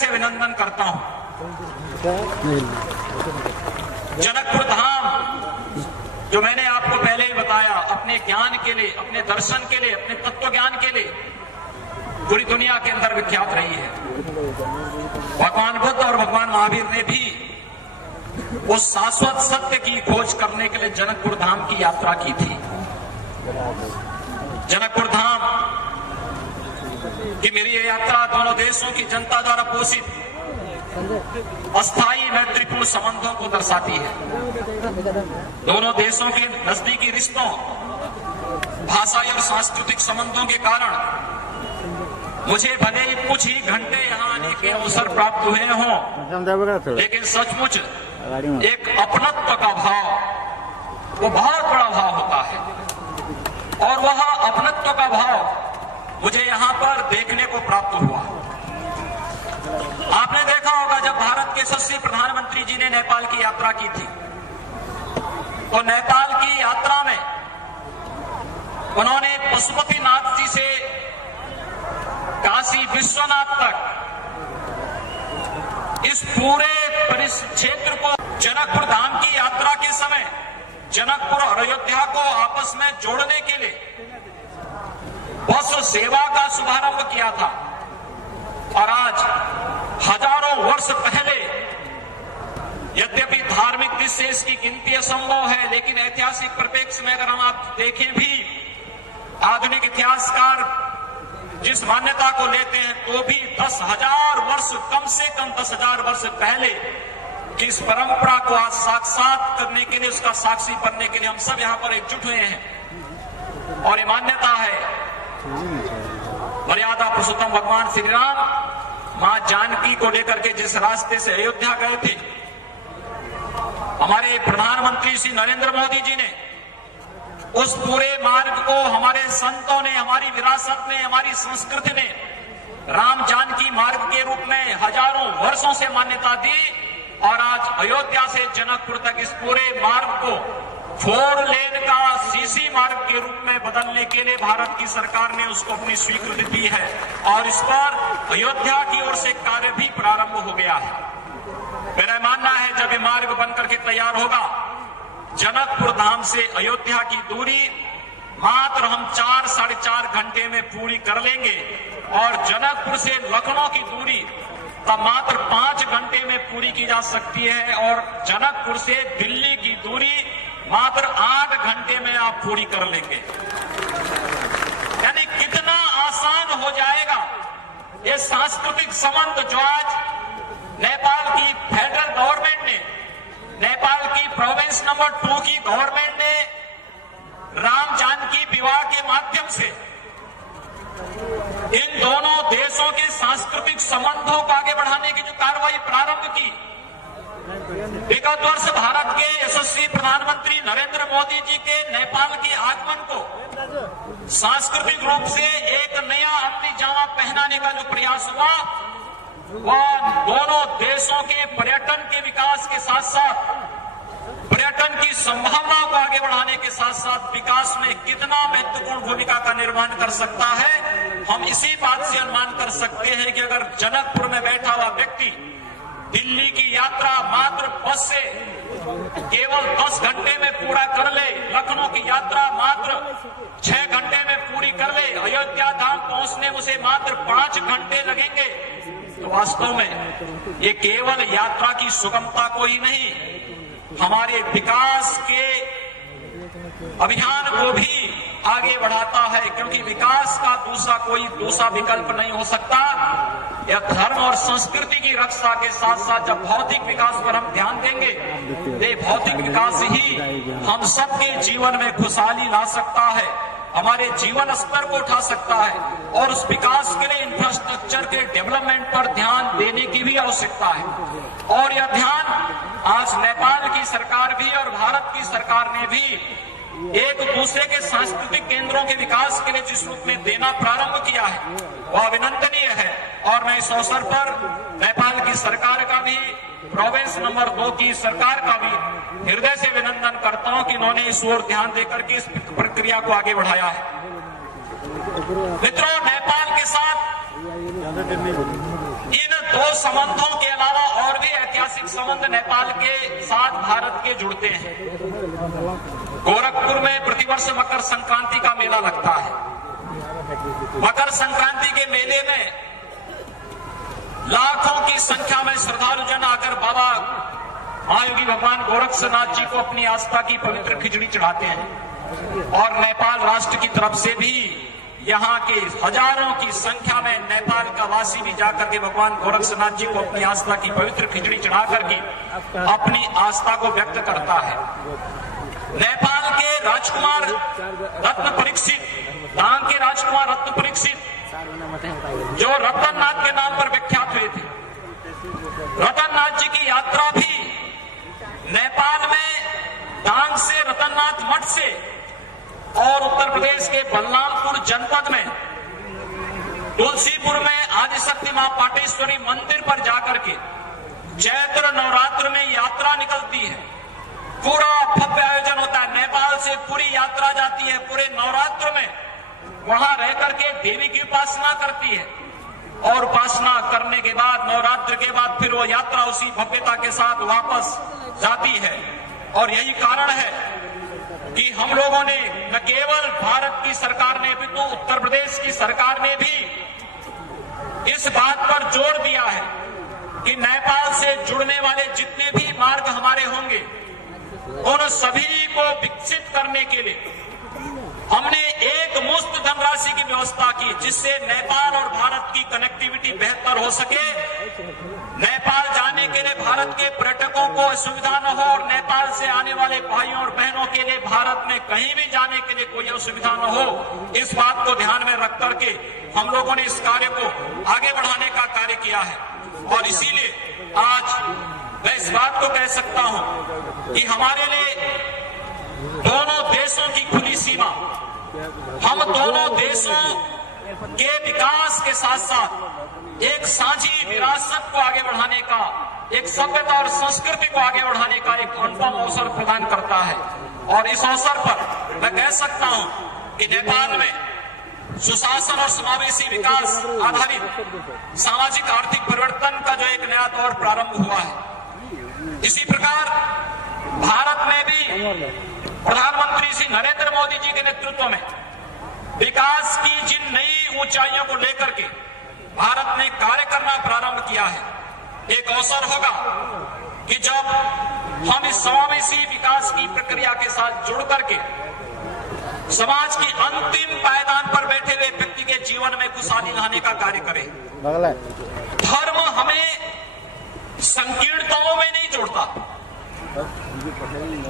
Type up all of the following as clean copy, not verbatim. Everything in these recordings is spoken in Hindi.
से अभिनंदन करता हूं। जनकपुर धाम जो मैंने आपको पहले ही बताया, अपने ज्ञान के लिए, अपने दर्शन के लिए, अपने तत्व ज्ञान के लिए पूरी दुनिया के अंदर विख्यात रही है। भगवान बुद्ध और भगवान महावीर ने भी उस शाश्वत सत्य की खोज करने के लिए जनकपुर धाम की यात्रा की थी। जनकपुर धाम की मेरी ये यात्रा दोनों देशों की जनता द्वारा पोषित अस्थायी मैत्रीपूर्ण संबंधों को दर्शाती है। दोनों देशों के नजदीकी रिश्तों, भाषाई और सांस्कृतिक संबंधों के कारण मुझे भले ही कुछ ही घंटे यहाँ आने के अवसर प्राप्त हुए हों, लेकिन सचमुच एक अपनत्व का भाव वो बहुत बड़ा भाव होता है। और वह अपनत्व का भाव मुझे यहाँ पर देखने को प्राप्त हुआ। आपने देखा होगा जब भारत के यशस्वी प्रधानमंत्री जी ने नेपाल की यात्रा की थी, तो नेपाल की यात्रा में उन्होंने पशुपतिनाथ जी से काशी विश्वनाथ तक इस पूरे क्षेत्र को, जनकपुर धाम की यात्रा के समय जनकपुर और अयोध्या को आपस में जोड़ने के लिए बस सेवा का शुभारंभ किया था। और आज हजारों वर्ष पहले, यद्यपि धार्मिक दृष्टि से इसकी गिनती असंभव है, लेकिन ऐतिहासिक परिप्रेक्ष्य में अगर हम आप देखें भी, आधुनिक इतिहासकार जिस मान्यता को लेते हैं, तो भी 10,000 वर्ष, कम से कम 10,000 वर्ष पहले की इस परंपरा को आज साक्षात करने के लिए, उसका साक्षी बनने के लिए हम सब यहाँ पर एकजुट हुए हैं। और ये मान्यता है, मर्यादा पुरुषोत्तम भगवान श्री राम मां जानकी को लेकर के जिस रास्ते से अयोध्या गए थे, हमारे प्रधानमंत्री श्री नरेंद्र मोदी जी ने उस पूरे मार्ग को हमारे संतों ने, हमारी विरासत ने, हमारी संस्कृति ने राम जानकी मार्ग के रूप में हजारों वर्षों से मान्यता दी। और आज अयोध्या से जनकपुर तक इस पूरे मार्ग को 4 लेन का सीसी मार्ग के रूप में बदलने के लिए भारत की सरकार ने उसको अपनी स्वीकृति दी है। और इस पर अयोध्या की ओर से कार्य भी प्रारंभ हो गया है। मेरा मानना है जब ये मार्ग बनकर के तैयार होगा, जनकपुर धाम से अयोध्या की दूरी मात्र हम 4-4.5 घंटे में पूरी कर लेंगे, और जनकपुर से लखनऊ की दूरी तब मात्र 5 घंटे में पूरी की जा सकती है, और जनकपुर से दिल्ली की दूरी मात्र 8 घंटे में आप पूरी कर लेंगे। यानी कितना आसान हो जाएगा ये सांस्कृतिक संबंध जो आज नेपाल की फेडरल गवर्नमेंट ने, नेपाल की प्रोविंस नंबर 2 की गवर्नमेंट ने राम जानकी विवाह के माध्यम से इन दोनों देशों के सांस्कृतिक संबंधों को आगे बढ़ाने की जो कार्रवाई प्रारंभ की। विगत वर्ष भारत के यशस्वी प्रधानमंत्री नरेंद्र मोदी जी के नेपाल के आगमन को सांस्कृतिक रूप से एक नया अपनी जामा पहनाने का जो प्रयास हुआ, वह दोनों देशों के पर्यटन के विकास के साथ साथ, पर्यटन की संभावनाओं को आगे बढ़ाने के साथ साथ विकास में कितना महत्वपूर्ण भूमिका का निर्वहन कर सकता है, हम इसी बात से अनुमान कर सकते हैं कि अगर जनकपुर में बैठा हुआ व्यक्ति दिल्ली की यात्रा मात्र बस से केवल 10 घंटे में पूरा कर ले, लखनऊ की यात्रा मात्र 6 घंटे में पूरी कर ले, अयोध्या धाम पहुंचने उसे मात्र 5 घंटे लगेंगे, तो वास्तव में ये केवल यात्रा की सुगमता को ही नहीं, हमारे विकास के अभियान को भी आगे बढ़ाता है। क्योंकि विकास का दूसरा विकल्प नहीं हो सकता। यह धर्म और संस्कृति की रक्षा के साथ साथ जब भौतिक विकास पर हम ध्यान देंगे, ये भौतिक विकास ही हम सबके जीवन में खुशहाली ला सकता है, हमारे जीवन स्तर को उठा सकता है, और उस विकास के लिए इंफ्रास्ट्रक्चर के डेवलपमेंट पर ध्यान देने की भी आवश्यकता है। और यह ध्यान आज नेपाल की सरकार भी और भारत की सरकार ने भी एक दूसरे के सांस्कृतिक केंद्रों के विकास के लिए जिस रूप में देना प्रारंभ किया है, वह अभिनंदनीय है। और मैं इस अवसर पर नेपाल की सरकार का भी, प्रोविंस नंबर 2 की सरकार का भी हृदय से अभिनंदन करता हूं कि इन्होंने इस ओर ध्यान देकर के इस प्रक्रिया को आगे बढ़ाया है। मित्रों, नेपाल के साथ इन दो संबंधों के अलावा और भी ऐतिहासिक संबंध नेपाल के साथ भारत के जुड़ते हैं। गोरखपुर में प्रतिवर्ष मकर संक्रांति का मेला लगता है। मकर संक्रांति के मेले में लाखों की संख्या में श्रद्धालु जन आकर बाबा महायोगी भगवान गोरक्षनाथ जी को अपनी आस्था की पवित्र खिचड़ी चढ़ाते हैं। और नेपाल राष्ट्र की तरफ से भी यहाँ के हजारों की संख्या में नेपाल का वासी भी जाकर के भगवान गोरक्षनाथ जी को अपनी आस्था की पवित्र खिचड़ी चढ़ा करके अपनी आस्था को व्यक्त करता है। नेपाल के राजकुमार रत्न परीक्षित, दांग के राजकुमार रत्न परीक्षित, जो रतननाथ के नाम पर विख्यात हुए थे, रतननाथ जी की यात्रा भी नेपाल में दांग से, रतननाथ मठ से और उत्तर प्रदेश के बलरामपुर जनपद में तुलसीपुर में आदिशक्ति मां पाटेश्वरी मंदिर पर जाकर के चैत्र नवरात्र में यात्रा निकलती है। पूरा भव्य आयोजन होता है। नेपाल से पूरी यात्रा जाती है। पूरे नवरात्र में वहां रह करके देवी की उपासना करती है और उपासना करने के बाद, नवरात्र के बाद फिर वो यात्रा उसी भव्यता के साथ वापस जाती है। और यही कारण है कि हम लोगों ने, न केवल भारत की सरकार ने भी, तो उत्तर प्रदेश की सरकार ने भी इस बात पर जोर दिया है कि नेपाल से जुड़ने वाले जितने भी मार्ग हमारे होंगे उन सभी को विकसित करने के लिए हमने एक मुफ्त धनराशि की व्यवस्था की, जिससे नेपाल और भारत की कनेक्टिविटी बेहतर हो सके। नेपाल जाने के लिए भारत के पर्यटकों को असुविधा न हो और नेपाल से आने वाले भाइयों और बहनों के लिए भारत में कहीं भी जाने के लिए कोई असुविधा न हो, इस बात को ध्यान में रख करके हम लोगों ने इस कार्य को आगे बढ़ाने का कार्य किया है। और इसीलिए आज मैं इस बात को कह सकता हूं कि हमारे लिए दोनों देशों की खुली सीमा, हम दोनों देशों के विकास के साथ साथ एक साझी विरासत को आगे बढ़ाने का, एक सभ्यता और संस्कृति को आगे बढ़ाने का एक अनुपम अवसर प्रदान करता है। और इस अवसर पर मैं कह सकता हूं कि नेपाल में सुशासन और समावेशी विकास आधारित सामाजिक आर्थिक परिवर्तन का जो एक नया दौर प्रारंभ हुआ है, इसी प्रकार भारत में भी प्रधानमंत्री श्री नरेंद्र मोदी जी के नेतृत्व में विकास की जिन नई ऊंचाइयों को लेकर के भारत ने कार्य करना प्रारंभ किया है, एक अवसर होगा कि जब हम इस समावेशी विकास की प्रक्रिया के साथ जुड़ करके समाज की अंतिम पायदान पर बैठे हुए व्यक्ति के जीवन में खुशहाली लाने का कार्य करें। धर्म हमें संकीर्णताओं में नहीं जोड़ता,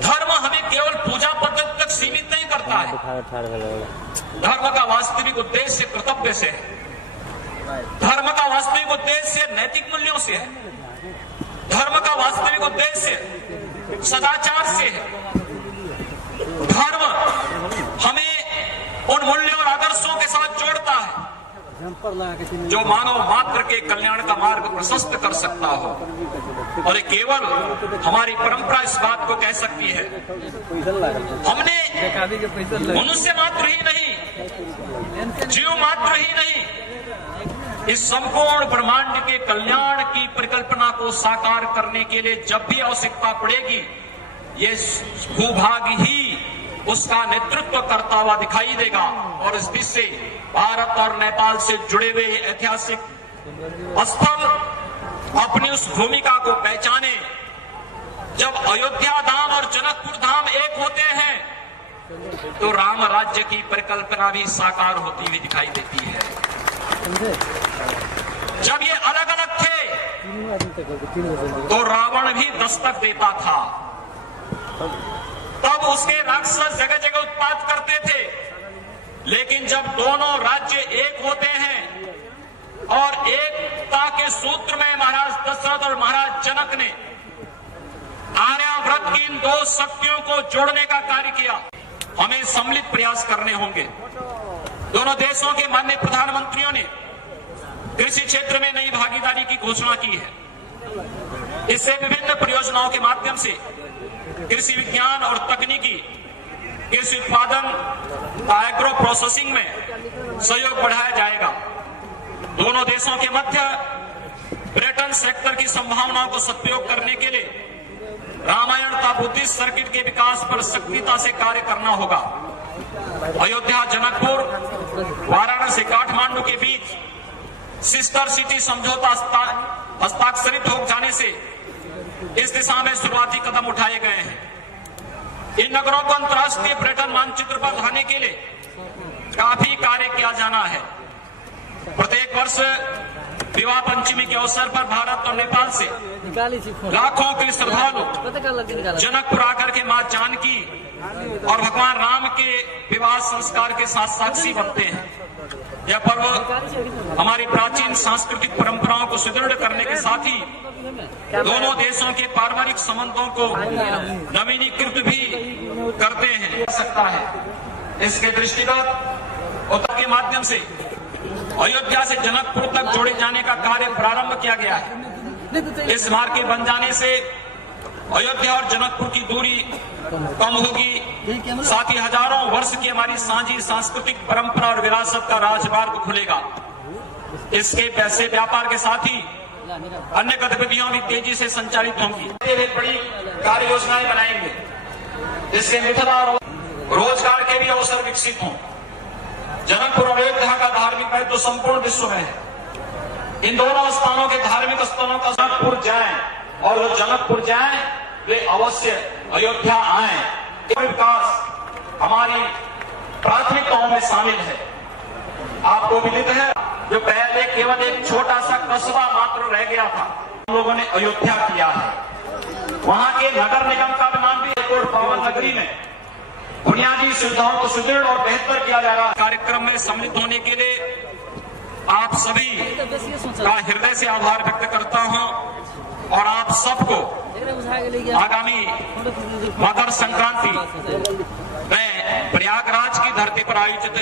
धर्म हमें केवल पूजा पद्धति तक सीमित नहीं करता है। धर्म का वास्तविक उद्देश्य कर्तव्य से है, धर्म का वास्तविक उद्देश्य नैतिक मूल्यों से है, धर्म का वास्तविक उद्देश्य सदाचार से है। धर्म हमें उन मूल्यों और आदर्शों के साथ जोड़ता है जो मानव मात्र के कल्याण का मार्ग प्रशस्त कर सकता हो। और ये केवल हमारी परंपरा इस बात को कह सकती है। हमने मनुष्य मात्र ही नहीं, जीव मात्र ही नहीं, इस संपूर्ण ब्रह्मांड के कल्याण की परिकल्पना को साकार करने के लिए जब भी आवश्यकता पड़ेगी, ये भूभाग ही उसका नेतृत्व करता हुआ दिखाई देगा। और इस दिशा से भारत और नेपाल से जुड़े हुए ऐतिहासिक स्थल अपनी उस भूमिका को पहचाने। जब अयोध्या धाम और जनकपुर धाम एक होते हैं तो राम राज्य की परिकल्पना भी साकार होती हुई दिखाई देती है। जब ये अलग अलग थे तो रावण भी दस्तक देता था, तब उसके राक्षस जगह जगह उत्पात करते थे। लेकिन जब दोनों राज्य एक होते हैं और एकता के सूत्र में महाराज दशरथ और महाराज जनक ने आर्यावर्त की इन दो शक्तियों को जोड़ने का कार्य किया, हमें सम्मिलित प्रयास करने होंगे। दोनों देशों के माननीय प्रधानमंत्रियों ने कृषि क्षेत्र में नई भागीदारी की घोषणा की है। इससे विभिन्न परियोजनाओं के माध्यम से कृषि विज्ञान और तकनीकी, कृषि उत्पादन, एग्रो प्रोसेसिंग में सहयोग बढ़ाया जाएगा। दोनों देशों के मध्य पर्यटन सेक्टर की संभावनाओं को सदुपयोग करने के लिए रामायणता बुद्धिस्ट सर्किट के विकास पर सक्रियता से कार्य करना होगा। अयोध्या, जनकपुर, वाराणसी, काठमांडू के बीच सिस्टर सिटी समझौता हस्ताक्षरित हो जाने से इस दिशा में शुरुआती कदम उठाए गए हैं। इन नगरों को अंतर्राष्ट्रीय पर्यटन मानचित्र पर लाने के लिए काफी कार्य किया जाना है। प्रत्येक वर्ष विवाह पंचमी के अवसर पर भारत और नेपाल से लाखों के श्रद्धालु जनकपुर आकर के मां जानकी और भगवान राम के विवाह संस्कार के साथ साक्षी बनते हैं। यह पर्व हमारी प्राचीन सांस्कृतिक परंपराओं को सुदृढ़ करने के साथ ही दोनों देशों के पारिवारिक संबंधों को नवीनीकृत भी करते हैं सकता है। इसके दृष्टिगत उत्तर के माध्यम से अयोध्या से जनकपुर तक जोड़े जाने का कार्य प्रारंभ किया गया है। इस मार्ग के बन जाने से अयोध्या और जनकपुर की दूरी कम होगी, साथ ही हजारों वर्ष की हमारी साझी सांस्कृतिक परंपरा और विरासत का राजमार्ग खुलेगा। इसके पैसे व्यापार के साथ ही अन्य गतिविधियां भी तेजी से संचालित होंगी। बड़ी कार्य योजनाएं बनाएंगे, इससे मिथिला और रोजगार के भी अवसर विकसित हों। जनकपुर और अयोध्या का धार्मिक महत्व संपूर्ण विश्व में है। इन दोनों स्थानों के धार्मिक स्थलों का जनकपुर जाएं, और वो जनकपुर जाएं वे अवश्य अयोध्या आएं। विकास हमारी प्राथमिकताओं में शामिल है। आपको विदित है, जो पहले केवल एक छोटा सा कस्बा मात्र रह गया था, हम लोगों ने अयोध्या किया है। वहां के नगर निगम का निर्माण भी एक और पावन नगरी में बुनियादी सुविधाओं को सुदृढ़ और बेहतर किया जा रहा है। कार्यक्रम में सम्मिलित होने के लिए आप सभी का हृदय से आभार व्यक्त करता हूं और आप सबको आगामी मकर संक्रांति में प्रयागराज की धरती पर आयोजित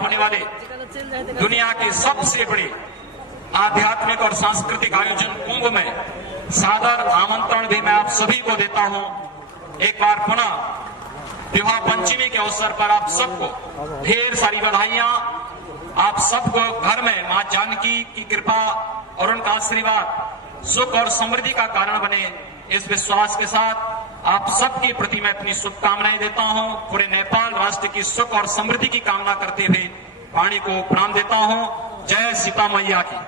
होने वाले दुनिया के सबसे बड़े आध्यात्मिक और सांस्कृतिक आयोजन कुंभ में सादर आमंत्रण भी मैं आप सभी को देता हूं। एक बार पुनः विवाह पंचमी के अवसर पर आप सबको ढेर सारी बधाइयां। आप सबको घर में मां जानकी की कृपा और उनका आशीर्वाद सुख और समृद्धि का कारण बने, इस विश्वास के साथ आप सबके प्रति मैं अपनी शुभकामनाएं देता हूं। पूरे नेपाल राष्ट्र की सुख और समृद्धि की कामना करते हुए वाणी को प्रणाम देता हूं। जय सीता मैया की।